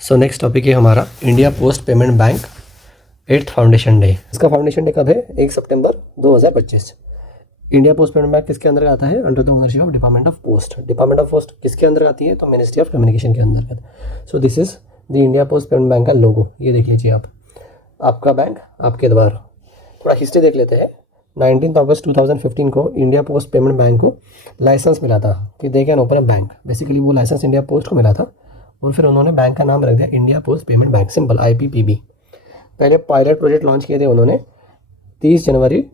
So next topic है हमारा India post payment bank 8th foundation day. इसका foundation day कब है? 1 सितंबर 2025। इंडिया पोस्ट पेमेंट बैंक किसके अंदर आता है? Under the ownership of department of post. Department of post किसके अंदर आती है? तो मिनिस्ट्री ऑफ कम्युनिकेशन के अंदर। So this is the India post payment bank का लोगो, ये देख लीजिए आप। आपका बैंक आपके द्वार। थोड़ा हिस्ट्री देख लेते हैं। 19 अगस्त 2015 को इंडिया पोस्ट पेमेंट बैंक को लाइसेंस मिला था कि they can open a bank. Basically वो लाइसेंस इंडिया पोस्ट को मिला था और फिर उन्होंने बैंक का नाम रख दिया India post payment bank, simple IPPB। पहले पायलट प्रोजेक्ट लॉन्च किए थे उन्होंने 30 जनवरी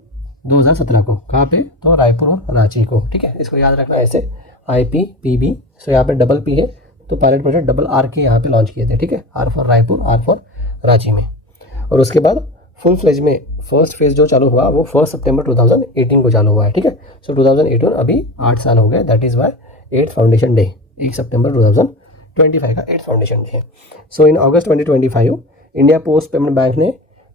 2017 को। कहाँ पे? तो रायपुर और रांची को। ठीक है, इसको याद रखना ऐसे IPPB। सो यहाँ पे डबल P है तो पायलट प्रोजेक्ट डबल R के यहाँ पे लॉन्च किए थे। ठीक है, R for Raipur, R for Ranchi में। और उसके बाद फुल फ्लेज में फर्स्ट फेज जो चालू हुआ वो 1 सितंबर 2018 को चालू हुआ है। ठीक है, सो 2018 अभी 8 साल हो गए। That is why 8th foundation day 1 सितंबर 2025 का 8th फाउंडेशन डे है। सो इन अगस्त 2025 इंडिया पोस्ट पेमेंट बैंक ने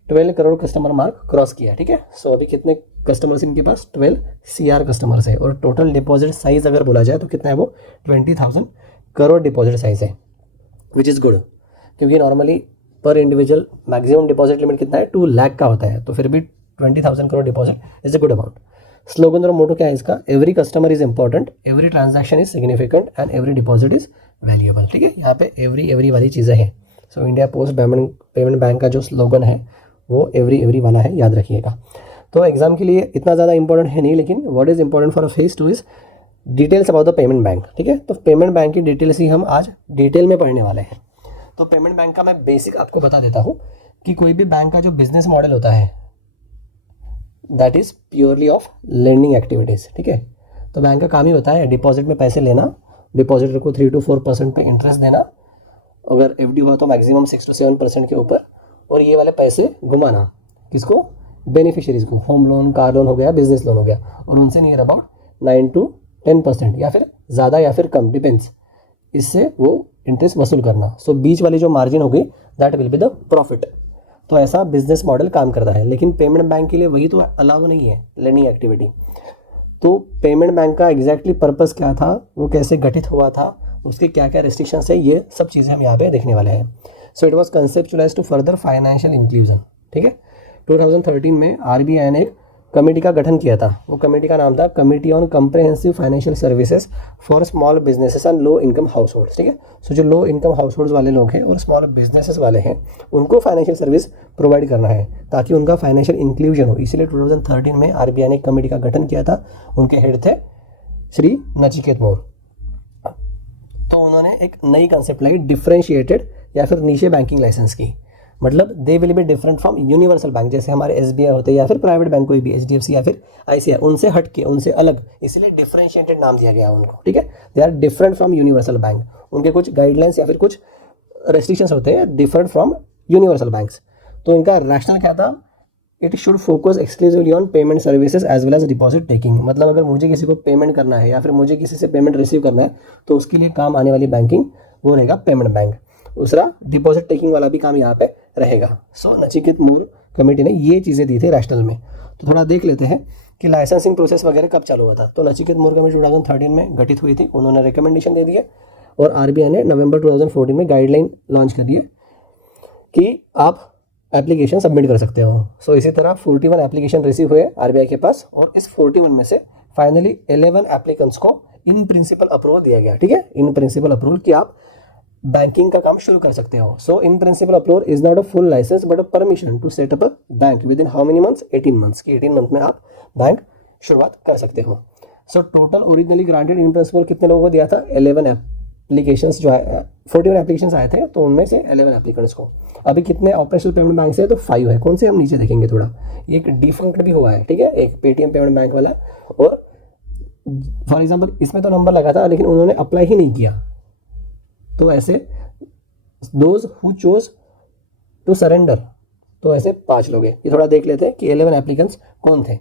12 करोड़ कस्टमर मार्क क्रॉस किया। ठीक है, सो अभी कितने कस्टमर्स इनके पास? 12 CR कस्टमर्स है। और टोटल डिपॉजिट साइज अगर बोला जाए तो कितना है? वो 20,000 करोड़ डिपॉजिट साइज है, विच इज़ गुड। क्योंकि नॉर्मली पर इंडिविजुअल मैक्सिमम डिपॉजिट लिमिट कितना है? 2 लाख का होता है, तो फिर भी 20,000 crore deposit is a good amount. Slogan और मोटो क्या है इसका? Every customer is important, every transaction is significant and every deposit is valuable. ठीक है, यहाँ पे एवरी वाली चीज़ें हैं। So India post payment bank का जो स्लोगन है वो एवरी वाला है, याद रखिएगा। तो एग्जाम के लिए इतना ज़्यादा इंपॉर्टेंट है नहीं, लेकिन what is important for phase 2 is details about the payment bank. ठीक है, तो पेमेंट बैंक की डिटेल्स ही हम आज डिटेल में पढ़ने वाले हैं। तो पेमेंट बैंक का मैं बेसिक आपको बता देता हूँ कि कोई भी बैंक का जो बिजनेस मॉडल होता है that is purely of lending activities. ठीक है, तो बैंक का काम ही होता है डिपॉजिट में पैसे लेना, डिपॉजिटर को 3 to 4% पे इंटरेस्ट देना, अगर FD हुआ तो मैक्सिमम 6 to 7% के ऊपर, और ये वाले पैसे घुमाना किसको? बेनिफिशियरीज को। होम लोन, कार लोन हो गया, बिजनेस लोन हो गया, और उनसे नियर अबाउट 9 to 10% या फिर ज़्यादा या फिर कम, डिपेंड्स, इससे वो इंटरेस्ट वसूल करना। सो बीच वाली जो मार्जिन होगी that will be the profit. तो ऐसा बिजनेस मॉडल काम करता है। लेकिन पेमेंट बैंक के लिए वही तो अलाउ नहीं है, लेंडिंग एक्टिविटी। तो पेमेंट बैंक का एग्जैक्टली पर्पस क्या था, वो कैसे गठित हुआ था, उसके क्या क्या रेस्ट्रिक्शंस है, ये सब चीज़ें हम यहाँ पे देखने वाले हैं। So it was conceptualised to further financial inclusion. ठीक है, 2013 में RBI ने एक कमेटी का गठन किया था। वो कमेटी का नाम था committee on comprehensive financial services for small businesses and low income house holds. ठीक है, सो जो लो इनकम हाउस होल्ड्स वाले लोग हैं और स्मॉल बिजनेसेस वाले हैं उनको फाइनेंशियल सर्विस प्रोवाइड करना है ताकि उनका फाइनेंशियल इंक्लूजन हो। इसीलिए 2013 में RBI ने एक कमेटी का गठन किया था। उनके हेड थे श्री नचिकेत मोर। तो उन्होंने एक नई कंसेप्ट लाई, डिफरेंशिएटेड या फिर नीचे बैंकिंग लाइसेंस की। मतलब they will be different from universal bank, जैसे हमारे SBI होते हैं या फिर प्राइवेट बैंक कोई भी HDFC या फिर ICICI, उनसे हट के, उनसे अलग, इसलिए डिफरेंशिएटेड नाम दिया गया उनको। ठीक है, they are different from universal bank. उनके कुछ गाइडलाइंस या फिर कुछ रेस्ट्रिक्शंस होते हैं डिफरेंट फ्रॉम यूनिवर्सल बैंक्स। तो इनका रैशनल क्या था? It should focus exclusively on payment services as well as deposit taking. मतलब अगर मुझे किसी को पेमेंट करना है या फिर मुझे किसी से पेमेंट रिसीव करना है तो उसके लिए काम आने वाली बैंकिंग वो रहेगा पेमेंट बैंक। दूसरा डिपॉजिट टेकिंग वाला भी काम यहाँ पे रहेगा। सो नचिकेत मोर कमेटी ने ये चीज़ें दी थी रैशनल में। तो थोड़ा देख लेते हैं कि लाइसेंसिंग प्रोसेस वगैरह कब चालू हुआ था। तो नचिकेत मोर कमेटी 2013 में गठित हुई थी। उन्होंने रिकमेंडेशन दे दिए और RBI ने नवंबर 2014 में गाइडलाइन लॉन्च कर दिए कि आप एप्लीकेशन सबमिट कर सकते हो। सो इसी तरह 41 एप्लीकेशन रिसीव हुए RBI के पास, और इस 41 में से फाइनली 11 एप्लीकेंट्स को इन प्रिंसिपल अप्रूवल दिया गया। ठीक है, इन प्रिंसिपल अप्रूवल कि आप बैंकिंग का काम शुरू कर सकते हो। So in principle approval is not a full license but a permission to set up a bank within how many months? 18 months की 18 मंथ में आप बैंक शुरुआत कर सकते हो। So total originally granted in principle कितने लोगों को दिया था? 11 एप्लीकेशंस जो है, 41 एप्लीकेशंस आए थे, तो उनमें से 11 एप्लीकेंट्स को। अभी कितने ऑपरेशनल पेमेंट बैंक से? तो 5 है। कौन से? हम नीचे देखेंगे थोड़ा। एक डिफंक्ट भी हुआ है। ठीक है, एक पेटीएम पेमेंट बैंक वाला, और फॉर एग्जाम्पल इसमें तो नंबर लगा था लेकिन उन्होंने अप्लाई ही नहीं किया। तो ऐसे those who chose to surrender, तो ऐसे 5 लोग हैं। ये थोड़ा देख लेते हैं कि 11 एप्लीकेंट्स कौन थे।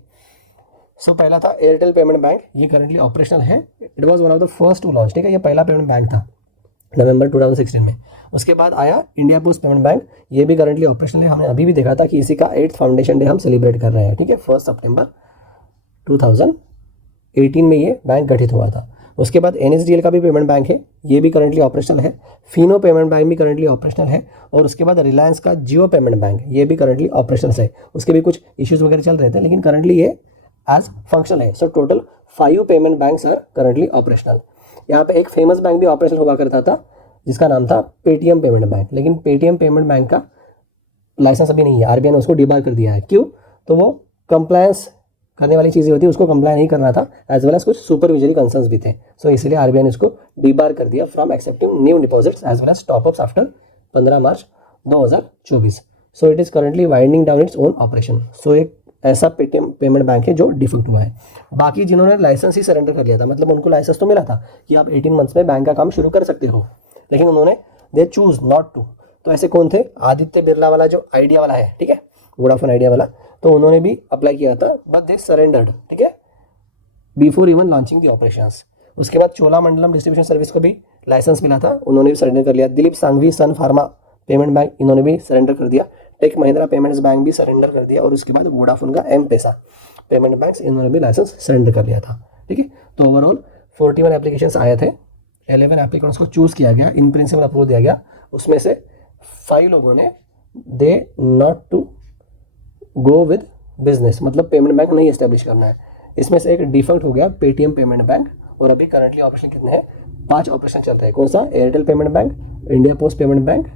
सो पहला था एयरटेल पेमेंट बैंक, ये करंटली ऑपरेशनल है। It was one of the first to launch. ठीक है, ये पहला पेमेंट बैंक था नवंबर 2016 में। उसके बाद आया इंडिया पोस्ट पेमेंट बैंक, ये भी करंटली ऑपरेशनल है। हमने अभी भी देखा था कि इसी का 8th फाउंडेशन डे हम सेलिब्रेट कर रहे हैं। ठीक है, 1 सितंबर 2018 में ये बैंक गठित हुआ था। उसके बाद NSDL का भी पेमेंट बैंक है, ये भी करंटली ऑपरेशनल है। फिनो पेमेंट बैंक भी करंटली ऑपरेशनल है। और उसके बाद रिलायंस का जियो पेमेंट बैंक, ये भी करंटली ऑपरेशनल है। उसके भी कुछ इश्यूज वगैरह चल रहे थे, लेकिन करंटली ये एज फंक्शनल है। So total 5 payment banks are currently operational. यहाँ पे एक फेमस बैंक भी ऑपरेशनल हुआ करता था जिसका नाम था पेटीएम पेमेंट बैंक, लेकिन पेटीएम पेमेंट बैंक का लाइसेंस अभी नहीं है, आरबीआई ने उसको डिबार कर दिया है। क्यों? तो वो कंप्लायंस करने वाली चीज़ें होती है, उसको कंप्लाई नहीं करना था, एज वेल एज कुछ सुपरविजरी कंसर्न्स भी थे। सो इसलिए आरबीआई ने उसको डिबार कर दिया from accepting new deposits as well as top-ups after 15 March 2024। So it is currently winding down its own operation. So एक ऐसा पेटीएम पेमेंट बैंक है जो डिफेक्ट हुआ है। बाकी जिन्होंने लाइसेंस ही सरेंडर कर लिया था, मतलब उनको लाइसेंस तो मिला था कि आप 18 मंथ्स में बैंक का काम शुरू कर सकते हो, लेकिन उन्होंने दे चूज नॉट टू। तो ऐसे कौन थे? आदित्य बिरला वाला जो आइडिया वाला है, ठीक है, वोडाफोन आइडिया वाला, तो उन्होंने भी अप्लाई किया था, बट दे सरेंडर्ड, ठीक है, before even launching the operations. उसके बाद चोलामंडलम डिस्ट्रीब्यूशन सर्विस को भी लाइसेंस मिला था, उन्होंने भी सरेंडर कर लिया। दिलीप सांघवी सन फार्मा पेमेंट बैंक, इन्होंने भी सरेंडर कर दिया। टेक महिंद्रा पेमेंट्स बैंक भी सरेंडर कर दिया। और उसके बाद वोडाफोन का M-Pesa पेमेंट बैंक, इन्होंने भी लाइसेंस सरेंडर कर लिया था, ठीक है। तो ओवरऑल 41 एप्लीकेशंस आए थे, 11 एप्लीकेंट्स को चूज़ किया गया, इन प्रिंसिपल अप्रूवल दिया गया। उसमें से 5 लोगों ने they not to go with business, मतलब पेमेंट बैंक नहीं एस्टेब्लिश करना है। इसमें से एक डिफॉल्ट हो गया पेटीएम पेमेंट बैंक। और अभी करंटली ऑपरेशन कितने हैं? 5 ऑपरेशन चल रहे हैं। कौन सा? Airtel payment bank, India post payment bank,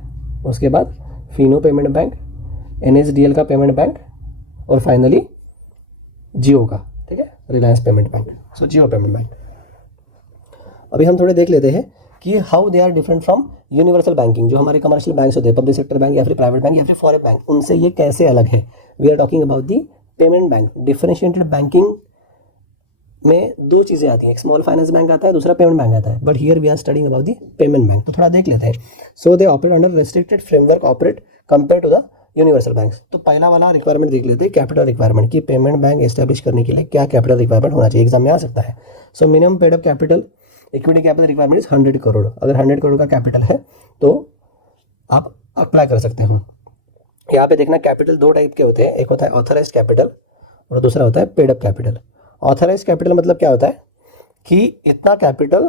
उसके बाद फिनो पेमेंट बैंक, NSDL का पेमेंट बैंक, और फाइनली जियो का, ठीक है, Reliance payment bank. So Jio payment bank. अभी हम थोड़े देख लेते हैं कि how they are different from universal banking, जो हमारे कमर्शियल बैंक्स होते हैं, पब्लिक सेक्टर बैंक या फिर प्राइवेट बैंक या फिर फॉरेन बैंक, उनसे ये कैसे अलग है। We are talking about the payment bank. Differentiated banking में 2 चीज़ें आती हैं, एक स्मॉल फाइनेंस बैंक आता है, दूसरा पेमेंट बैंक आता है, but here we are studying about the payment bank. तो थोड़ा देख लेते हैं। So they operate under restricted framework operate compare to the universal bank. तो पहला वाला रिक्वायरमेंट देख लेते हैं, कैपिटल रिक्वायरमेंट, कि पेमेंट बैंक एस्टेब्लिश करने के लिए क्या कैपिटल रिक्वायरमेंट होना चाहिए, एग्जाम में आ सकता है। So minimum paid up capital, equity capital requirement is 100 crore. अगर 100 करोड़ का कैपिटल है तो आप अप्लाई कर सकते हो। यहाँ पे देखना, कैपिटल 2 टाइप के होते हैं, एक होता है ऑथराइज्ड कैपिटल और दूसरा होता है paid up capital. Authorised capital मतलब क्या होता है कि इतना कैपिटल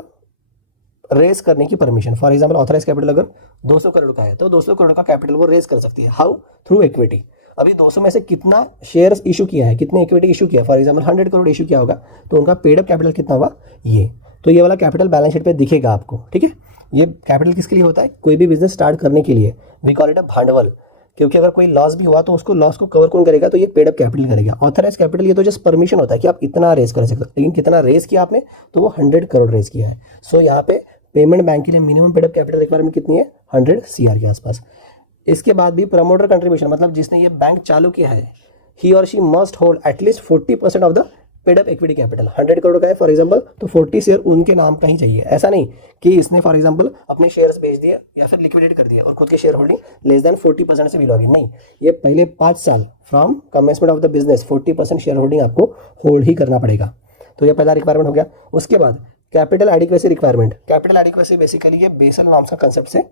रेज करने की permission. For example authorise capital अगर 200 करोड़ का है तो 200 करोड़ का कैपिटल वो रेज कर सकती है। हाउ? Through equity. अभी 200 में से कितना शेयर्स इशू किया है, कितने इक्विटी इशू किया, फॉर एग्जांपल 100 करोड़ इशू किया होगा, तो उनका पेड अप कैपिटल कितना होगा, ये। तो ये वाला कैपिटल बैलेंस शीट पे दिखेगा आपको, ठीक है। ये कैपिटल किसके लिए होता है? कोई भी बिजनेस स्टार्ट करने के लिए। वी कॉल इट अ भांडवल, क्योंकि अगर कोई लॉस भी हुआ तो उसको लॉस को कवर कौन करेगा? तो ये पेड अप कैपिटल करेगा। ऑथराइज कैपिटल ये तो जस्ट परमिशन होता है कि आप इतना रेज कर सकते हो, लेकिन कितना रेज किया आपने? तो वो 100 करोड़ रेज किया है। सो यहाँ पे पेमेंट बैंक के लिए minimum paid up capital requirement कितनी है? 100 CR के आसपास। इसके बाद भी प्रमोटर कंट्रीब्यूशन, मतलब जिसने ये बैंक चालू किया है, ही और she must hold at least 40% of the paid up equity capital. 100 crore का है फॉर एग्जांपल, तो 40 शेयर उनके नाम का ही चाहिए। ऐसा नहीं कि इसने फॉर एग्जांपल अपने शेयर्स बेच दिए या फिर लिक्विडेट कर दिया और खुद के शेयर होल्डिंग लेस देन 40% से बिलो होगी, नहीं। ये पहले 5 साल from commencement of the business 40% share holding आपको होल्ड ही करना पड़ेगा। तो ये पहला रिक्वायरमेंट हो गया। उसके बाद capital adequacy requirement. Capital adequacy basically ये बेसल नॉर्म्स का कंसेप्ट है।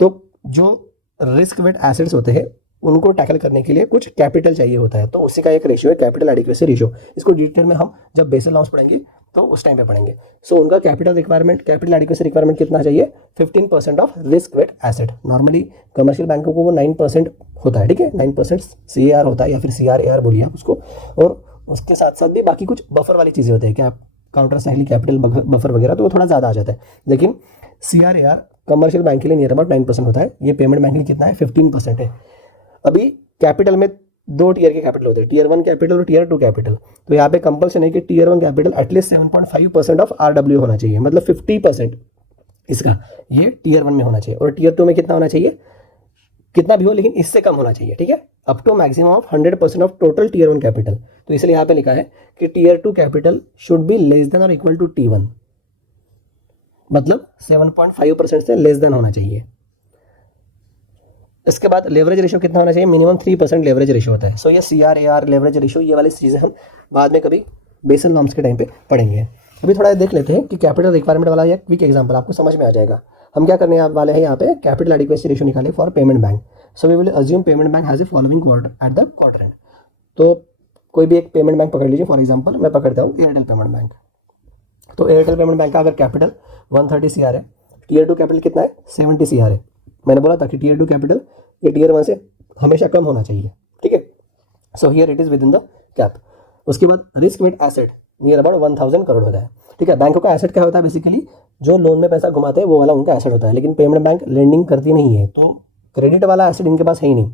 तो जो रिस्क वेट एसेट्स होते हैं उनको टैकल करने के लिए कुछ कैपिटल चाहिए होता है, तो उसी का एक रेशियो है कैपिटल एडिक्वेसी रेशियो। इसको डिटेल में हम जब बेसल नॉर्म्स पढ़ेंगे तो उस टाइम पे पढ़ेंगे। सो उनका capital requirement, capital adequacy requirement कितना चाहिए? 15% of risk weight asset. Normally commercial बैंकों को वो 9% होता है, ठीक है, 9% CAR होता है या फिर CRAR बोलिए आप उसको। और उसके साथ साथ भी बाकी कुछ बफर वाली चीज़ें होती है, क्या काउंटर साइक्लिक कैपिटल बफर वगैरह, तो वो थोड़ा ज़्यादा आ जाता है। लेकिन CRAR कमर्शियल बैंक के लिए नियर अबाउट 9% होता है। ये पेमेंट बैंक के लिए कितना है? 15% है। अभी कैपिटल में 2 टियर के कैपिटल होते हैं, टियर 1 कैपिटल और टियर 2 कैपिटल। तो यहाँ पे कंपल्सन है कि tier 1 capital at least 7.5% of RW होना चाहिए, मतलब 50% इसका ये टियर 1 में होना चाहिए। और टियर 2 में कितना होना चाहिए? कितना भी हो, लेकिन इससे कम होना चाहिए, ठीक है, up to maximum of 100% of total tier 1 capital. तो इसलिए यहाँ पे लिखा है कि tier 2 capital should be less than और इक्वल टू T1, मतलब 7.5% से लेस देन होना चाहिए। इसके बाद लेवरेज रेशियो कितना होना चाहिए? मिनिमम 3% लेवरेज रेशियो होता है। सो ये CRAR, लेवरेज रेशियो, ये वाली चीज़ें हम बाद में कभी बेसल नॉर्म्स के टाइम पे पढ़ेंगे। अभी थोड़ा देख लेते हैं कि कैपिटल रिक्वायरमेंट वाला या क्विक एग्जांपल आपको समझ में आ जाएगा। हम क्या करने वाले हैं यहाँ पे? कैपिटल एडिक्वेसी रेशियो निकाले for payment bank. So we will assume payment bank has a following quarter at the quarter end. तो कोई भी एक पेमेंट बैंक पकड़ लीजिए, फॉर एग्जाम्पल मैं पकड़ता हूँ एयरटेल पेमेंट बैंक। तो एयरटेल पेमेंट बैंक का अगर कैपिटल 130 CR है, टीयर 2 कैपिटल कितना है 70 CR है। मैंने बोला था कि टीयर 2 कैपिटल ये टीयर 1 से हमेशा कम होना चाहिए, ठीक है। So here it is with in the cap. उसके बाद risk weight asset near about 1000 crore होता है, ठीक है। बैंकों का एसेट क्या होता है, बेसिकली जो लोन में पैसा घुमाते हैं वो वाला उनका एसेट होता है, लेकिन पेमेंट बैंक लेंडिंग करती नहीं है, तो क्रेडिट वाला एसेट इनके पास है ही नहीं,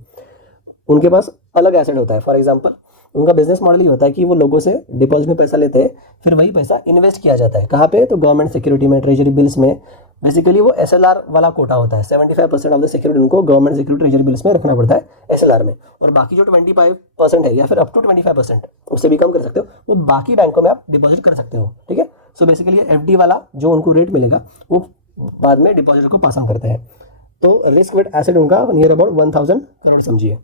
उनके पास अलग एसेट होता है। फॉर एग्जांपल उनका बिजनेस मॉडल ही होता है कि वो लोगों से डिपॉजिट में पैसा लेते हैं, फिर वही पैसा इन्वेस्ट किया जाता है कहाँ पे, तो गवर्नमेंट सिक्योरिटी में, ट्रेजरी बिल्स में। बेसिकली वो SLR वाला कोटा होता है, 75% ऑफ द सिक्योरिटी उनको गवर्नमेंट सिक्योरिटी ट्रेजरी बिल्स में रखना पड़ता है SLR में, और बाकी जो 25% है या फिर अप टू 25%, उससे भी कम कर सकते हो, वो बाकी बैंकों में आप डिपॉजिट कर सकते हो, ठीक है। सो बेसिकली FD वाला जो उनको रेट मिलेगा वो बाद में डिपॉजिटर को पास ऑन करते हैं। तो रिस्क वेट एसेट उनका नियर अबाउट 1000 करोड़ समझिए।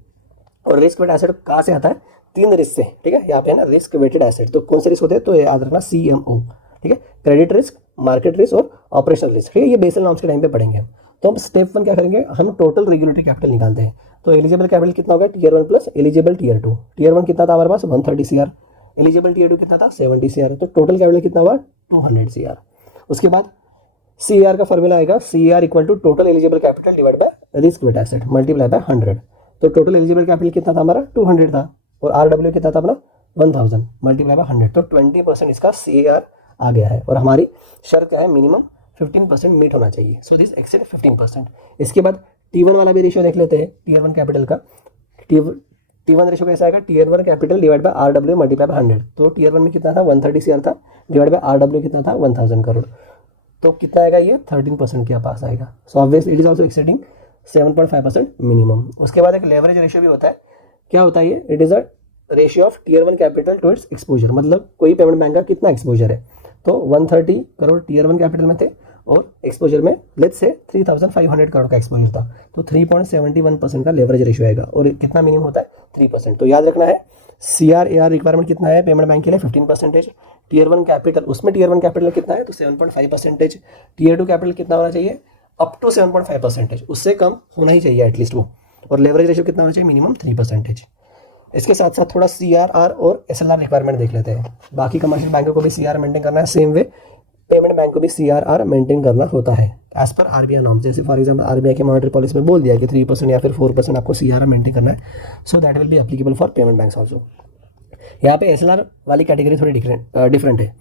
और रिस्क वेट एसेट कहाँ से आता है, 3 रिस्क से, ठीक है। यहाँ पे है ना रिस्क वेटेड एसेट, तो कौन से रिस्क होते हैं, तो याद रखना CMO, ठीक है। क्रेडिट रिस्क, मार्केट रिस्क और ऑपरेशनल रिस्क, ठीक है। ये बेसल नॉर्म्स के टाइम पे पढ़ेंगे हम। तो हम स्टेप 1 क्या करेंगे, हम टोटल रेगुलेटरी कैपिटल निकालते हैं। तो एलिजिबल कैपिटल कितना होगा, tier 1 plus eligible tier 2। Tier 1 कितना था हमारे पास 130 CR, एलिजिबल टीयर 2 कितना था 70 CR, तो टोटल कैपिटल कितना हुआ 200 CR। उसके बाद CR का फॉर्मूला आएगा, CR equal to total eligible capital divide by risk weight asset multiply by 100। तो टोटल एलिजिबल कैपिटल कितना था हमारा 200 था, और RW कितना था अपना 1000 मल्टीप्लाई बाय 100, तो 20% इसका CR आ गया है। और हमारी शर्त क्या है, मिनिमम 15% मीट होना चाहिए, सो दिस एक्सेड 15%। इसके बाद T1 वाला भी रेशियो देख लेते हैं, टीयर 1 कैपिटल का। T1 रेशियो कैसा आएगा, tier 1 capital divide by RW multiply by 100। तो टीयर 1 में कितना था 130 CR था, डिवाइड बाय RW कितना था 1000 करोड़, तो कितना आएगा ये 13% के पास आएगा। So obviously it is also exceeding 7.5% minimum. उसके बाद एक लेवरेज रेशियो भी होता है, क्या होता है ये, it is a ratio of tier 1 capital to its exposure, मतलब कोई पेमेंट बैंक का कितना एक्सपोजर है। तो 130 करोड़ टीयर 1 कैपिटल में थे और एक्सपोजर में लेट्स से 3500 करोड़ का एक्सपोजर था, तो 3.71% का लेवरेज रेशियो आएगा। और कितना मिनिमम होता है 3%। तो याद रखना है CRAR रिक्वायरमेंट कितना है पेमेंट बैंक के लिए 15%, टीयर 1 कैपिटल, उसमें टीयर 1 कैपिटल कितना है तो 7.5%, टीयर 2 कैपिटल कितना होना चाहिए अप टू 7.5%, उससे कम होना ही चाहिए एटलीस्ट वो। और लेवरेज रेशियो कितना होना चाहिए मिनिमम 3%। इसके साथ साथ थोड़ा CRR और SLR रिक्वायरमेंट देख लेते हैं। बाकी कमर्शियल बैंकों को भी CR मेंटेन करना है, सेम वे पेमेंट बैंक को भी CRR मेंटेन करना होता है एज पर RBI नॉर्म। जैसे फॉर एग्जांपल RBI के मॉनेटरी पॉलिसी में बोल दिया कि 3% या फिर 4% आपको CRR मेंटेन करना है, so that will be applicable for payment banks also. यहाँ पे SLR वाली कैटेगरी थोड़ी डिफरेंट है।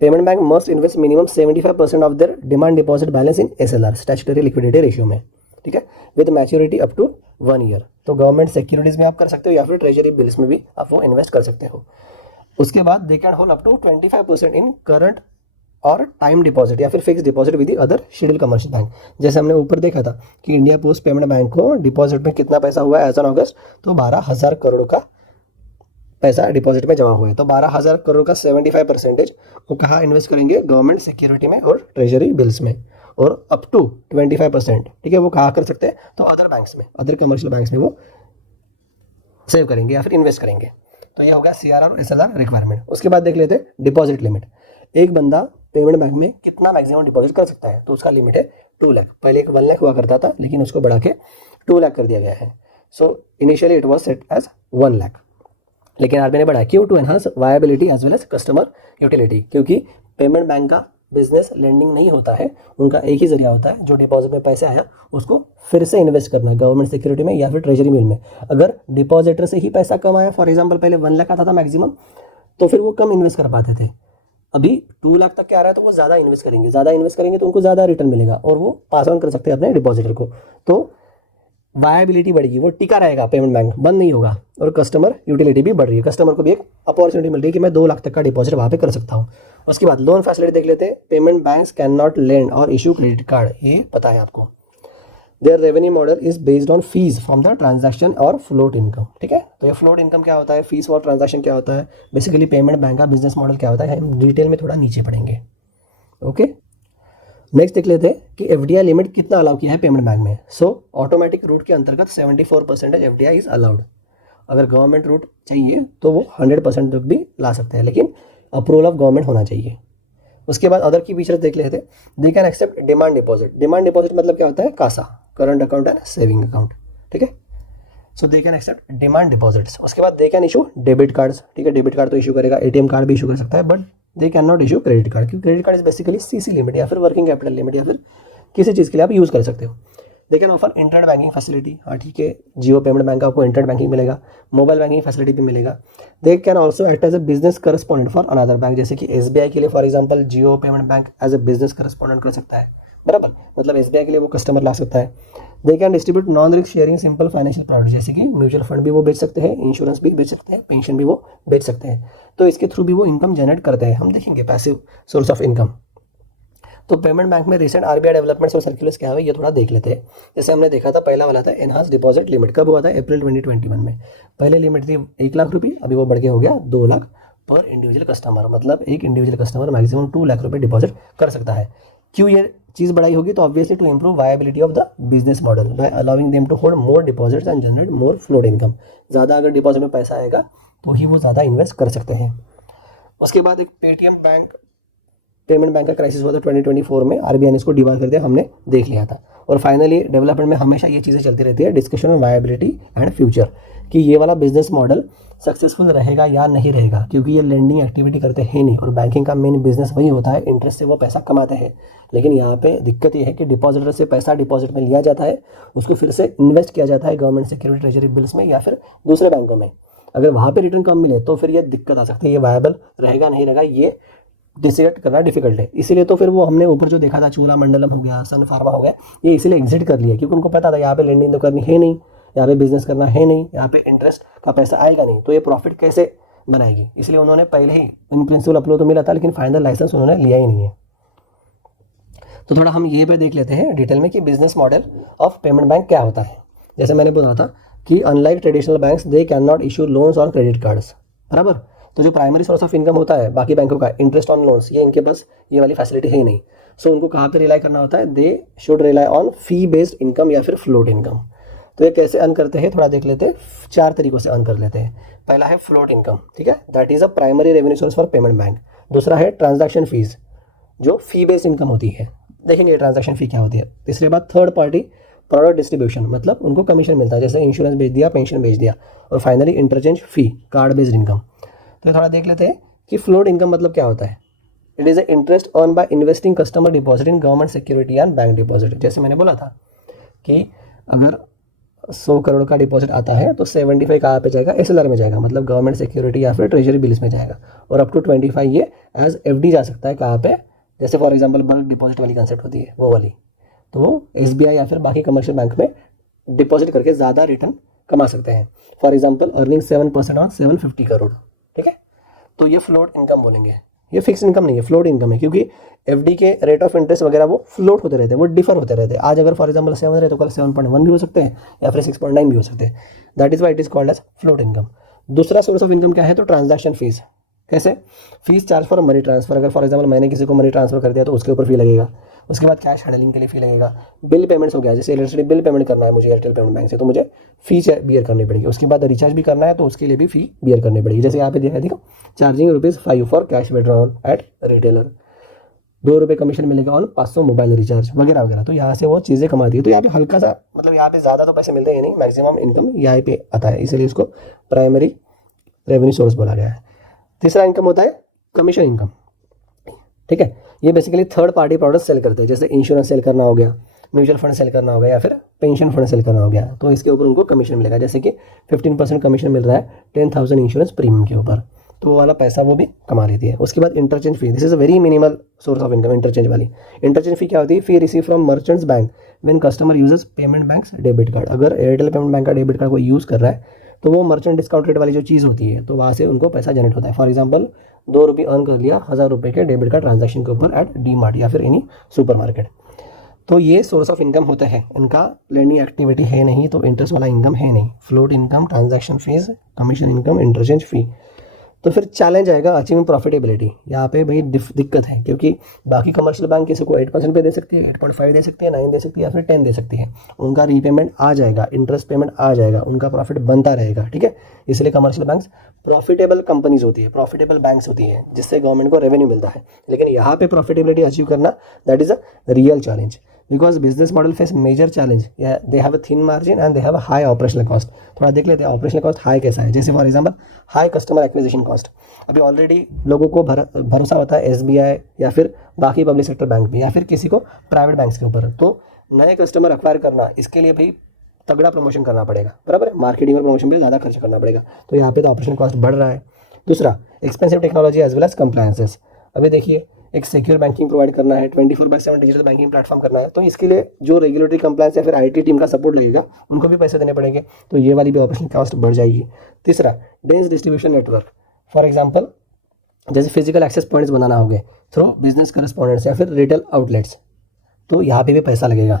Payment bank must invest minimum 75% of their demand deposit balance in SLR statutory liquidity ratio में, ठीक है, with maturity up to 1 year. तो government securities में आप कर सकते हो या फिर ट्रेजरी बिल्स में भी आप वो इन्वेस्ट कर सकते हो। उसके बाद they can hold up to 25% in current और टाइम डिपॉजिट या फिर fix deposit with the other schedule commercial bank. जैसे हमने ऊपर देखा था कि इंडिया पोस्ट पेमेंट बैंक को डिपॉजिट में कितना पैसा हुआ है एज ऑन अगस्त, तो 12,000 करोड़ का पैसा डिपॉजिट में जमा हुआ है। तो 12,000 करोड़ का 75% वो कहाँ इन्वेस्ट करेंगे, गवर्नमेंट सिक्योरिटी में और ट्रेजरी बिल्स में, और अप टू 25%, ठीक है, वो कहाँ कर सकते हैं तो अदर बैंक्स में, अदर कमर्शियल बैंक्स में वो सेव करेंगे या फिर इन्वेस्ट करेंगे। तो ये हो गया CRR और SLR रिक्वायरमेंट। उसके बाद देख लेते हैं डिपॉजिट लिमिट। एक बंदा पेमेंट बैंक में कितना मैक्सिमम डिपॉजिट कर सकता है, तो उसका लिमिट है 2 लाख। पहले एक 1 लाख हुआ करता था, लेकिन उसको बढ़ा के 2 लाख कर दिया गया है। So initially it was set as 1 lakh, लेकिन RBI ने बढ़ाया, क्यों, to enhance viability as well as customer utility, क्योंकि पेमेंट बैंक का बिजनेस लेंडिंग नहीं होता है, उनका एक ही जरिया होता है, जो डिपॉजिट में पैसे आया उसको फिर से इन्वेस्ट करना है गवर्नमेंट सिक्योरिटी में या फिर ट्रेजरी बिल में। अगर डिपॉजिटर से ही पैसा कम आया, फॉर एग्जांपल पहले 1 लाख आता था मैक्सिमम, तो फिर वो कम इन्वेस्ट कर पाते थे। अभी 2 लाख तक क्या आ रहा है तो वो ज़्यादा इन्वेस्ट करेंगे तो उनको ज़्यादा रिटर्न मिलेगा और वो पास ऑन कर सकते हैं अपने डिपॉजिटर को। तो वायबिलिटी बढ़ेगी, वो टिका रहेगा, पेमेंट बैंक बंद नहीं होगा, और कस्टमर यूटिलिटी भी बढ़ रही है, कस्टमर को भी एक अपॉर्चुनिटी मिल रही है कि मैं 2 लाख तक का डिपॉजिट वहाँ पे कर सकता हूँ। उसके बाद लोन फैसिलिटी देख लेते हैं। Payment banks can not lend और इशू क्रेडिट कार्ड, ये पता है आपको। Their revenue model is based on fees from the transaction और फ्लोट इनकम, ठीक है। तो ये फ्लोट इनकम क्या होता है, फीस और ट्रांजैक्शन क्या होता है, बेसिकली पेमेंट बैंक का बिजनेस मॉडल क्या होता है, हम डिटेल में थोड़ा नीचे पढ़ेंगे। ओके, नेक्स्ट देख लेते हैं कि FDI लिमिट कितना अलाउ किया है पेमेंट बैंक में। सो ऑटोमेटिक रूट के अंतर्गत 74% FDI इज अलाउड। अगर गवर्नमेंट रूट चाहिए तो वो 100% तक भी ला सकते हैं, लेकिन अप्रूवल ऑफ गवर्नमेंट होना चाहिए। उसके बाद अदर की फीचर्स देख लेते हैं। They can accept demand deposit. Demand deposit मतलब क्या होता है, CASA, current account and saving account, ठीक है। So they can accept demand deposits. उसके बाद they can issue debit cards, ठीक है, डेबिट कार्ड तो इशू करेगा, ATM कार्ड भी इशू कर सकता है, but they can not issue credit card, क्योंकि credit card is basically CC limit या फिर वर्किंग कैपिटल लिमिट या फिर किसी चीज़ के लिए आप यूज़ कर सकते हो। They can offer internet banking facility, हाँ ठीक है, जियो पेमेंट बैंक का आपको इंटरनेट बैंकिंग मिलेगा, मोबाइल बैंकिंग फैसिलिटी भी मिलेगा। They can also act as a business correspondent for another bank, जैसे कि SBI के लिए for example Jio payment bank as a business correspondent कर सकता है, बराबर, मतलब SBI के लिए वो कस्टमर ला सकता है। They can distribute non risk sharing simple financial product, जैसे कि म्यूचुअल फंड भी वो बेच सकते हैं, इंश्योरेंस भी बेच सकते हैं, पेंशन भी वो बेच सकते हैं, तो इसके थ्रू भी वो इनकम जनरेट करते हैं। हम देखेंगे पैसिव सोर्स ऑफ इनकम। तो पेमेंट बैंक में रिसेंट RBI डेवलपमेंट्स और सर्कुलर्स क्या है ये थोड़ा देख लेते हैं। जैसे हमने देखा था, पहला वाला था एनहांस डिपॉजिट लिमिट, कब हुआ था, अप्रैल 2021 में। पहले लिमिट थी 1 लाख रुपये, अभी वो बढ़ के हो गया 2 लाख पर इंडिविजुअल कस्टमर, मतलब एक इंडिविजुअल कस्टमर मैक्सिमम 2 लाख रुपये डिपॉजिट कर सकता है। क्यों ये चीज़ बढ़ाई होगी, तो obviously to improve viability of the business model by allowing them to hold more deposits and generate more float income. ज़्यादा अगर डिपॉजिट में पैसा आएगा तो ही वो ज़्यादा इन्वेस्ट कर सकते हैं। उसके बाद एक पेटीएम बैंक पेमेंट बैंक का क्राइसिस हुआ था 2024 में, RBI ने इसको डिवाल कर दिया, हमने देख लिया था। और फाइनली डेवलपमेंट में हमेशा ये चीज़ें चलती रहती है, discussion on viability and future, कि ये वाला बिजनेस मॉडल सक्सेसफुल रहेगा या नहीं रहेगा, क्योंकि ये लेंडिंग एक्टिविटी करते हैं नहीं, और बैंकिंग का मेन बिजनेस वही होता है, इंटरेस्ट से वो पैसा कमाते हैं। लेकिन यहाँ पे दिक्कत ये है कि डिपॉजिटर से पैसा डिपॉजिट में लिया जाता है, उसको फिर से इन्वेस्ट किया जाता है गवर्नमेंट सिक्योरिटी ट्रेजरी बिल्स में या फिर दूसरे बैंकों में। अगर वहाँ पे रिटर्न कम मिले तो फिर ये दिक्कत आ सकती है, ये वायबल रहेगा नहीं रहेगा ये डिसाइड करना डिफिकल्ट है। इसीलिए तो फिर वो हमने ऊपर जो देखा था, चोलामंडलम हो गया, सन फार्मा हो गया, ये इसीलिए एग्जिट कर लिया, क्योंकि उनको पता था यहाँ पे लेंडिंग तो करनी है नहीं, यहाँ पे बिजनेस करना है नहीं, यहाँ पे इंटरेस्ट का पैसा आएगा नहीं, तो ये प्रॉफिट कैसे बनाएगी। इसलिए उन्होंने पहले ही इन प्रिंसिपल अप्रूवल तो मिला था, लेकिन फाइनल लाइसेंस उन्होंने लिया ही नहीं है। तो थोड़ा हम ये पे देख लेते हैं डिटेल में कि business model of payment bank क्या होता है। जैसे मैंने बोला था कि unlike traditional banks they can not issue loans और क्रेडिट कार्ड्स, बराबर। तो जो प्राइमरी सोर्स ऑफ इनकम होता है बाकी बैंकों का, इंटरेस्ट ऑन लोन्स, ये इनके पास ये वाली फैसिलिटी है ही नहीं। सो उनको कहाँ पे रिलाई करना होता है, they should rely on fee based income या फिर फ्लोट इनकम। तो ये कैसे अर्न करते हैं थोड़ा देख लेते हैं, 4 तरीकों से अर्न कर लेते हैं। पहला है फ्लोट इनकम, ठीक है, that is a primary revenue source for payment bank. दूसरा है ट्रांजैक्शन फीस, जो फी बेस्ड इनकम होती है, देखेंगे ट्रांजैक्शन फी क्या होती है। तीसरे बात थर्ड पार्टी प्रोडक्ट डिस्ट्रीब्यूशन, मतलब उनको कमीशन मिलता है, जैसे इंश्योरेंस बेच दिया, पेंशन बेच दिया। और फाइनली इंटरचेंज फी, कार्ड बेस्ड इनकम। तो थोड़ा देख लेते हैं कि फ्लोट इनकम मतलब क्या होता है। It is a interest earn by investing customer deposit in government security and bank deposit. जैसे मैंने बोला था कि अगर 100 करोड़ का डिपॉजिट आता है तो 75 कहाँ पे जाएगा, SLR में जाएगा, मतलब गवर्नमेंट सिक्योरिटी या फिर ट्रेजरी बिल्स में जाएगा। और अप टू 25 ये एज FD जा सकता है, कहाँ पे, जैसे फॉर एग्जांपल बल्क डिपॉजिट वाली कंसेप्ट होती है वो वाली, तो SBI या फिर बाकी कमर्शियल बैंक में डिपॉजिट करके ज़्यादा रिटर्न कमा सकते हैं। For example earning 7% on 750 crore, ठीक है। तो ये फ्लोट इनकम बोलेंगे, ये फिक्स इनकम नहीं है, फ्लोट इनकम है, क्योंकि FD के रेट ऑफ इंटरेस्ट वगैरह वो फ्लोट होते रहते हैं, वो डिफर होते रहते हैं। आज अगर फॉर एग्जांपल 7 रहे तो कल 7.1 भी हो सकते हैं या फिर 6.9 भी हो सकते हैं। That is why it is called as float income. दूसरा सोर्स ऑफ इनकम क्या है, तो ट्रांजैक्शन फीस। कैसे, fees charge for money transfer, अगर फॉर एग्जांपल मैंने किसी को मनी ट्रांसफर कर दिया तो उसके ऊपर फी लगेगा। उसके बाद कैश हैंडलिंग के लिए फी लगेगा। बिल पेमेंट्स हो गया, जैसे इलेक्ट्रिसिटी बिल पेमेंट करना है मुझे एयरटेल पेमेंट बैंक से, तो मुझे फी बियर करनी पड़ेगी। उसके बाद रिचार्ज भी करना है तो उसके लिए भी फी बियर करनी पड़ेगी। जैसे यहाँ पे दिया है, देखो, charging ₹5 for cash withdrawal at retailer, ₹2 commission मिलेगा ऑन 500 मोबाइल रिचार्ज वगैरह वगैरह। तो यहाँ से वो चीज़ें कमाती है। तो यहाँ पे हल्का सा, मतलब यहाँ पे ज़्यादा तो पैसे मिलते हैं नहीं, मैक्सिमम इनकम यहाँ पे आता है, इसलिए इसको प्राइमरी रेवेन्यू सोर्स बोला गया है। तीसरा इनकम होता है कमीशन इनकम, ठीक है। ये basically third party product sale करते हैं, जैसे इंश्योरेंस सेल करना हो गया, म्यूचुअल फंड सेल करना हो गया या फिर पेंशन फंड सेल करना हो गया, तो इसके ऊपर उनको कमीशन मिलेगा। जैसे कि 15% कमीशन मिल रहा है 10,000 इंश्योरेंस प्रीमियम के ऊपर, तो वो वाला पैसा वो भी कमा लेती है। उसके बाद interchange fee, this is a very minimal source of income, interchange वाली। इंटरचेंज फी क्या होती है, fee receive from merchants bank when customer uses payment banks debit card. अगर एयरटेल पेमेंट बैंक का डेबिट कार्ड कोई यूज़ कर रहा है तो वो मर्चेंट डिस्काउंट रेट वाली जो चीज़ होती है, तो वहाँ से उनको पैसा जनरेट होता है। फॉर एग्जाम्पल ₹2 अर्न कर लिया ₹1000 के डेबिट कार्ड ट्रांजैक्शन के ऊपर एट DMart या फिर एनी सुपर मार्केट। तो ये सोर्स ऑफ इनकम होता है, इनका लेंडिंग एक्टिविटी है नहीं, तो इंटरेस्ट वाला इनकम है नहीं। Float income, transaction fees, commission income, interchange fee. तो फिर चैलेंज आएगा अचीविंग प्रॉफिटेबिलिटी। यहाँ पे भाई दिक्कत है, क्योंकि बाकी कमर्शियल बैंक किसी को 8% पे दे सकती है, 8.5 दे सकती है, 9 दे सकती है या फिर 10 दे सकती है। उनका रीपेमेंट आ जाएगा, इंटरेस्ट पेमेंट आ जाएगा, उनका प्रॉफिट बनता रहेगा, ठीक है। इसलिए कमर्शियल बैंक्स प्रॉफिटेबल कंपनीज होती है, प्रॉफिटेबल बैंक्स होती है, जिससे गवर्नमेंट को रेवेन्यू मिलता है। लेकिन यहाँ पे प्रॉफिटेबिलिटी अचीव करना, that is a real challenge. Because business model face major challenge, they have a thin margin and they have a high operational cost. थोड़ा देख लेते हैं ऑपरेशनल कॉस्ट हाई कैसा है। जैसे for example high customer acquisition cost. अभी already लोगों को भरोसा होता है SBI या फिर बाकी पब्लिक सेक्टर बैंक भी या फिर किसी को प्राइवेट बैंक्स के ऊपर, तो नए कस्टमर अक्वायर करना, इसके लिए भाई तगड़ा प्रमोशन करना पड़ेगा, बराबर है, मार्केटिंग और प्रमोशन पे ज़्यादा खर्च करना पड़ेगा, तो यहाँ पे तो ऑपरेशनल कॉस्ट बढ़ रहा है। दूसरा, expensive technology as well as compliances. अभी देखिए एक सिक्योर बैंकिंग प्रोवाइड करना है, 24/7 डिजिटल बैंकिंग प्लेटफॉर्म करना है, तो इसके लिए जो रेगुलेटरी कंप्लायंस या फिर IT टीम का सपोर्ट लगेगा, उनको भी पैसे देने पड़ेंगे, तो ये वाली भी ऑपरेशन कॉस्ट बढ़ जाएगी। तीसरा, dense distribution network. For example जैसे फिजिकल एक्सेस पॉइंट्स बनाना होंगे थ्रू बिजनेस करस्पॉन्डेंट्स या फिर रिटेल आउटलेट्स, तो यहाँ पे भी पैसा लगेगा।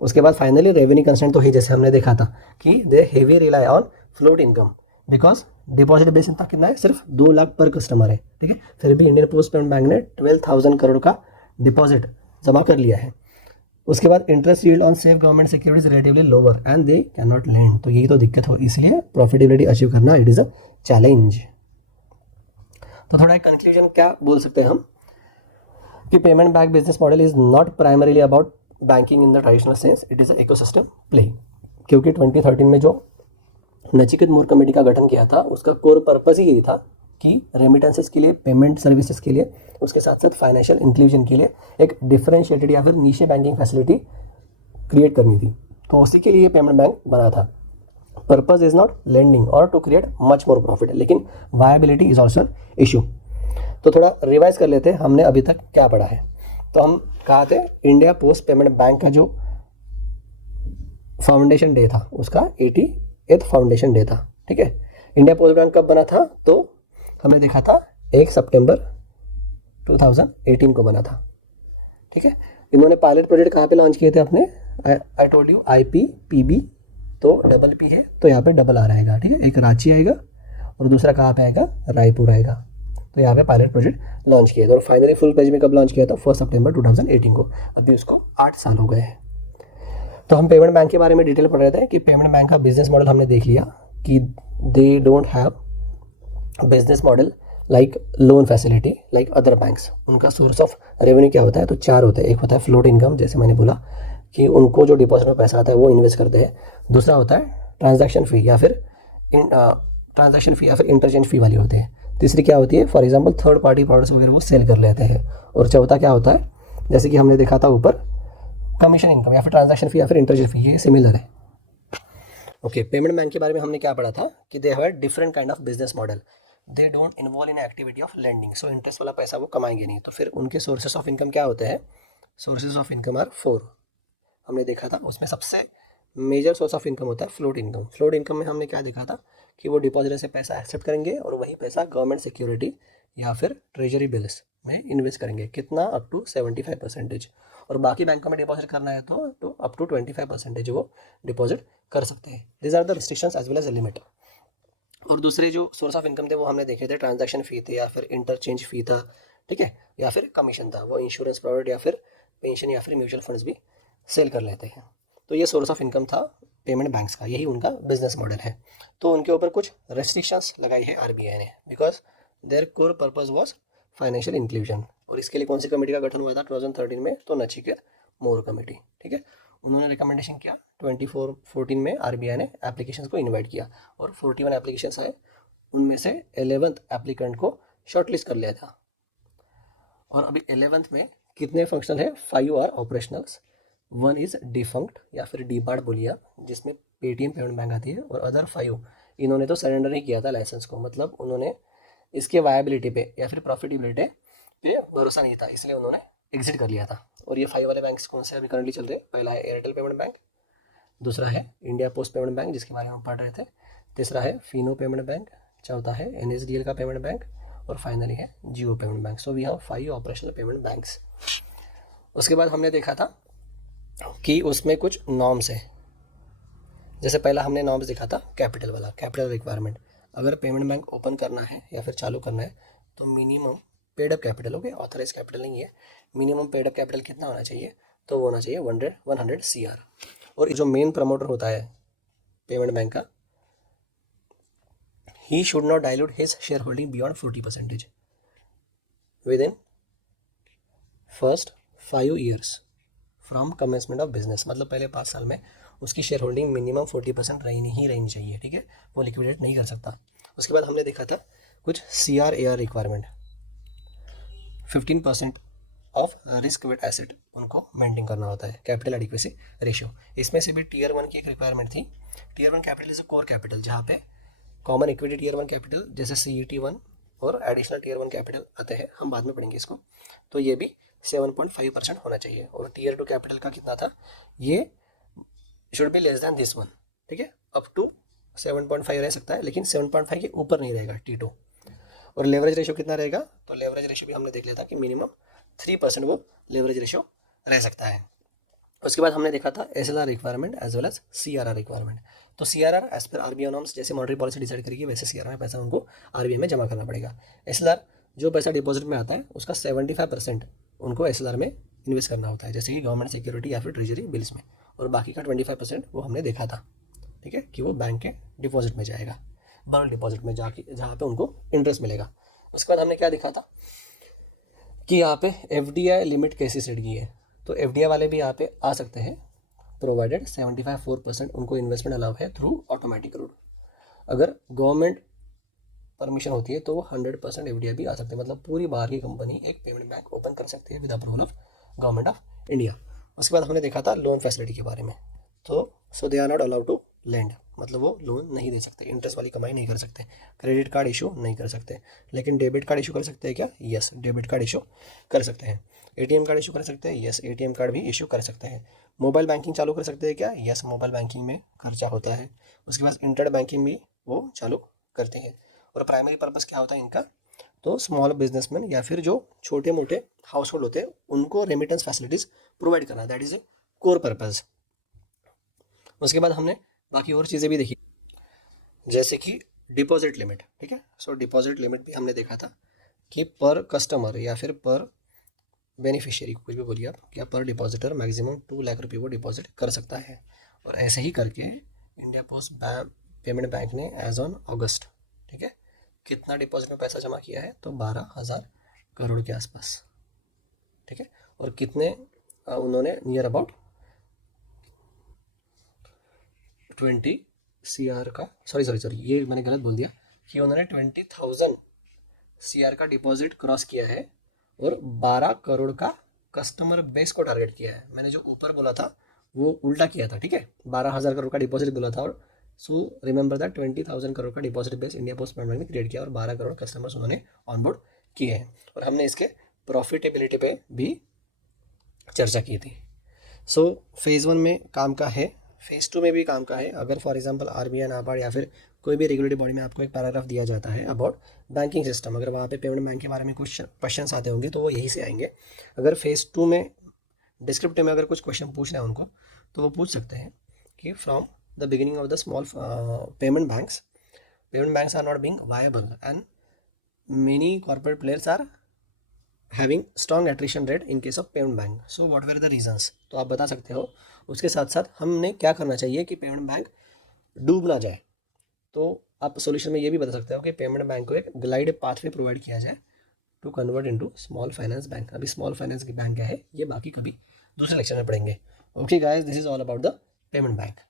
उसके बाद फाइनली रेवेन्यू कंस्ट्रेंट, तो ही जैसे हमने देखा था कि they heavy rely on float income, because deposit base इतना कितना है, सिर्फ 2 लाख पर कस्टमर है, ठीक है। फिर भी इंडियन पोस्ट पेमेंट बैंक ने 12,000 करोड़ का डिपॉजिट जमा कर लिया है। उसके बाद interest yield on safe government securities relatively lower and they can not land, तो यही तो दिक्कत हो, इसलिए प्रॉफिटेबिलिटी अचीव करना इट इज़ अ चैलेंज। तो थोड़ा एक कंक्लूजन क्या बोल सकते हैं हम कि payment bank business model is not primarily about banking in the traditional sense, it is a ecosystem play. क्योंकि 2013 में जो नचिकेत मोर कमेटी का गठन किया था, उसका कोर पर्पस ही यही था कि रेमिटेंसेस के लिए, पेमेंट सर्विसेज के लिए, उसके साथ साथ फाइनेंशियल इंक्लूजन के लिए एक डिफरेंशिएटेड या फिर नीशे बैंकिंग फैसिलिटी क्रिएट करनी थी, तो उसी के लिए पेमेंट बैंक बना था। पर्पस इज नॉट लेंडिंग और to create much more profit, लेकिन वायबिलिटी इज ऑल्सो इशू। तो थोड़ा रिवाइज कर लेते हैं हमने अभी तक क्या पढ़ा है। तो हम कहा थे इंडिया पोस्ट पेमेंट बैंक का जो फाउंडेशन डे था उसका 88th फाउंडेशन डे था, ठीक है। इंडिया पोस्ट बैंक कब बना था, तो हमने देखा था 1 सितंबर 2018 को बना था, ठीक है। इन्होंने पायलट प्रोजेक्ट कहाँ पे लॉन्च किए थे अपने, आई टोल्ड यू IPPB, तो डबल P है तो यहाँ पे डबल R आएगा, ठीक है। एक रांची आएगा और दूसरा कहाँ पे आएगा, रायपुर आएगा, तो यहाँ पे पायलट प्रोजेक्ट लॉन्च किया था। और फाइनली फुल पेज में कब लॉन्च किया था, 1 सितंबर 2018 को। अभी उसको 8 साल हो गए हैं। तो हम पेमेंट बैंक के बारे में डिटेल पढ़ रहे थे कि पेमेंट बैंक का बिजनेस मॉडल हमने देख लिया कि they don't have business model like loan facility like other banks. उनका सोर्स ऑफ रेवेन्यू क्या होता है, तो 4 होता है। एक होता है फ्लोट इनकम, जैसे मैंने बोला कि उनको जो डिपॉजिट में पैसा आता है वो इन्वेस्ट करते हैं। दूसरा होता है ट्रांजैक्शन फ़ी या फिर इंटरचेंज फ़ी वाली होती है। तीसरी क्या होती है, for example third party products वगैरह वो सेल कर लेते हैं। और चौथा क्या होता है, जैसे कि हमने देखा था ऊपर, कमीशन इनकम या फिर ट्रांजैक्शन फ़ी या फिर इंटरचेंज फ़ी, ये सिमिलर है। ओके, पेमेंट बैंक के बारे में हमने क्या पढ़ा था कि they have different kind of business model, they don't involve in activity of lending, so interest वाला पैसा वो कमाएंगे नहीं। तो फिर उनके सोर्सेस ऑफ इनकम क्या होते हैं, सोर्सेज ऑफ इनकम आर 4 हमने देखा था। उसमें सबसे मेजर सोर्स ऑफ इनकम होता है फ्लोट इनकम। फ्लोट इनकम में हमने क्या देखा था कि वो डिपॉजिटर से पैसा एक्सेप्ट करेंगे और वही पैसा गवर्नमेंट सिक्योरिटी या फिर ट्रेजरी बिल्स में इन्वेस्ट करेंगे, कितना, अप टू 75%। और बाकी बैंकों में डिपॉजिट करना है तो अप टू 25% वो डिपॉजिट कर सकते हैं। This are the restrictions as well as limit. और दूसरे जो सोर्स ऑफ इनकम थे वो हमने देखे थे, ट्रांजैक्शन फ़ी थे या फिर इंटरचेंज फ़ी था, ठीक है, या फिर कमीशन था। वो इंश्योरेंस प्रोडक्ट या फिर पेंशन या फिर म्यूचुअल फंड्स भी सेल कर लेते हैं। तो ये सोर्स ऑफ इनकम था पेमेंट बैंक्स का, यही उनका बिजनेस मॉडल है। तो उनके ऊपर कुछ रेस्ट्रिक्शंस लगाई है RBI ने, because there core purpose was financial inclusion. और इसके लिए कौन सी कमेटी का गठन हुआ था 2013 में, तो नचिकेत मोर कमेटी, ठीक है। उन्होंने रिकमेंडेशन किया, 2014 में RBI ने एप्लीकेशन को इन्वाइट किया और 41 एप्लीकेशन आए, उनमें से 11th एप्लीकेंट को शॉर्टलिस्ट कर लिया था। और अभी 11th में कितने फंक्शनल है, 5 आर ऑपरेशनल्स, 1 इज़ डिफंक्ट या फिर डीबार्ड बोलिए आप, जिसमें पेटीएम पेमेंट बैंक आती है, और अदर 5 इन्होंने तो सरेंडर ही किया था लाइसेंस को, मतलब उन्होंने इसके वायबिलिटी पे या फिर प्रॉफिटेबिलिटी पे भरोसा नहीं था, इसलिए उन्होंने एग्जिट कर लिया था। और ये 5 वाले बैंक्स कौन से अभी करंटली चल रहे हैं, पहला है एयरटेल पेमेंट बैंक, दूसरा है इंडिया पोस्ट पेमेंट बैंक जिसके बारे में हम पढ़ रहे थे, तीसरा है फिनो पेमेंट बैंक, चौथा है NSDL का पेमेंट बैंक, और फाइनली है जियो payment bank. So we have 5 operational payment banks. उसके बाद हमने देखा था कि उसमें कुछ नॉर्म्स है। जैसे पहला हमने नॉर्म्स देखा था कैपिटल वाला, कैपिटल रिक्वायरमेंट। अगर पेमेंट बैंक ओपन करना है या फिर चालू करना है तो minimum paid up capital, okay, authorise capital नहीं है, मिनिमम पेड अप कैपिटल कितना होना चाहिए, तो वो होना चाहिए 100 CR। और जो मेन प्रमोटर होता है पेमेंट बैंक का, he should not dilute his shareholding beyond 40% within first 5 years from commencement of business, मतलब पहले 5 साल में उसकी शेयर होल्डिंग मिनिमम 40% रहनी चाहिए, ठीक है, वो लिक्विडेट नहीं कर सकता। उसके बाद हमने देखा था कुछ CRAR requirement, 15% of risk weight asset उनको मेंटेन करना होता है, कैपिटल एडिक्वेसी रेशियो। इसमें से भी टीयर 1 की एक रिक्वायरमेंट थी। Tier 1 capital is a core capital, जहाँ पे कॉमन इक्विटी टीयर 1 कैपिटल जैसे CET1 और एडिशनल टीयर 1 कैपिटल आते हैं, हम बाद में पढ़ेंगे इसको, तो ये भी 7.5% होना चाहिए। और टीयर 2 कैपिटल का कितना था, ये should be less than this one, ठीक है, अप टू 7.5 रह सकता है, लेकिन 7.5 के ऊपर नहीं रहेगा T2। और लेवरेज रेशियो कितना रहेगा, तो लेवरेज रेशियो भी हमने देख लिया था कि मिनिमम 3% वो लेवरेज रेशियो रह सकता है। उसके बाद हमने देखा था SLR requirement as well as CRR requirement. तो CRR as per RBI norms जैसे मॉनेटरी पॉलिसी डिसाइड करेगी, वैसे CRR में पैसा उनको RBI में जमा करना पड़ेगा। SLR जो पैसा डिपॉजिट में आता है उसका 75% उनको SLR में इन्वेस्ट करना होता है, जैसे कि गवर्नमेंट सिक्योरिटी या फिर ट्रेजरी बिल्स में, और बाकी का 25% वो हमने देखा था, ठीक है, कि वो बैंक के डिपॉजिट में जाएगा, बल्क डिपॉजिट में जाके, जहाँ पे उनको इंटरेस्ट मिलेगा। उसके बाद हमने क्या देखा था कि यहाँ पे FDI लिमिट कैसे सेट की है, तो FDI वाले भी यहाँ पे आ सकते हैं, प्रोवाइडेड 75% उनको इन्वेस्टमेंट अलाउ है थ्रू ऑटोमेटिक रूट। अगर गवर्नमेंट परमिशन होती है तो वो 100% FDI भी आ सकते हैं, मतलब पूरी बाहर की कंपनी एक पेमेंट बैंक ओपन कर सकती है with approval of government of India. उसके बाद हमने देखा था लोन फैसिलिटी के बारे में, तो so they are not allowed to lend, मतलब वो लोन नहीं दे सकते, इंटरेस्ट वाली कमाई नहीं कर सकते, क्रेडिट कार्ड इशू नहीं कर सकते, लेकिन डेबिट कार्ड इशू कर सकते हैं क्या, यस, डेबिट कार्ड इशू कर सकते हैं। ATM कार्ड इशू कर सकते हैं, यस, ATM कार्ड भी इशू कर सकते हैं। मोबाइल बैंकिंग चालू कर सकते हैं क्या, यस, मोबाइल बैंकिंग में खर्चा होता है। उसके बाद इंटरनेट बैंकिंग भी वो चालू करते हैं। और प्राइमरी पर्पस क्या होता है इनका, तो स्मॉल बिजनेसमैन या फिर जो छोटे मोटे हाउस होल्ड होते हैं उनको रेमिटेंस फैसिलिटीज़ प्रोवाइड करना, that is a core purpose. उसके बाद हमने बाकी और चीज़ें भी देखी, जैसे कि डिपॉजिट लिमिट, ठीक है, सो डिपॉजिट लिमिट भी हमने देखा था कि पर कस्टमर या फिर पर बेनिफिशियरी, कुछ भी बोलिए आप, क्या पर डिपॉजिटर मैक्सिमम 2 लाख रुपये वो डिपॉजिट कर सकता है। और ऐसे ही करके इंडिया पोस्ट पेमेंट बैंक ने एज ऑन अगस्त, ठीक है, कितना डिपॉजिट में पैसा जमा किया है, तो 12,000 करोड़ के आसपास, ठीक है। और कितने उन्होंने नियर अबाउट 20 CR का, सॉरी ये मैंने गलत बोल दिया, कि उन्होंने 20,000 CR का डिपॉजिट क्रॉस किया है और 12 करोड़ का कस्टमर बेस को टारगेट किया है। मैंने जो ऊपर बोला था वो उल्टा किया था, ठीक है, 12,000 करोड़ का डिपॉजिट बोला था, और सो रिमेंबर दैट 20,000 करोड़ का deposit base India post payment bank ने क्रिएट किया और 12 करोड़ कस्टमर्स उन्होंने ऑनबोर्ड किए हैं। और हमने इसके प्रॉफिटेबिलिटी पे भी चर्चा की थी। सो फेज़ 1 में काम का है, फेज़ 2 में भी काम का है। अगर फॉर एग्जांपल RBI नाबार्ड या फिर कोई भी रेगुलेटरी बॉडी में आपको एक पैराग्राफ दिया जाता है अबाउट बैंकिंग सिस्टम, अगर वहाँ पे पेमेंट बैंक के बारे में कुछ क्वेश्चन आते होंगे तो वो यहीं से आएंगे। अगर फेज़ 2 में डिस्क्रिप्टिव में अगर कुछ क्वेश्चन पूछना है उनको तो वो पूछ सकते हैं कि from the beginning of the small payment banks are not being viable and many corporate players are having strong attrition rate in case of payment bank, so what were the reasons, तो आप बता सकते हो। उसके साथ साथ हमने क्या करना चाहिए कि पेमेंट बैंक डूब ना जाए, तो आप सोल्यूशन में ये भी बता सकते हो कि पेमेंट बैंक को एक ग्लाइड पाथवे प्रोवाइड किया जाए to convert into small finance bank. अभी स्मॉल फाइनेंस की बैंक क्या है ये बाकी कभी दूसरे लेक्चर में पढ़ेंगे। Okay guys, this is all about the payment bank.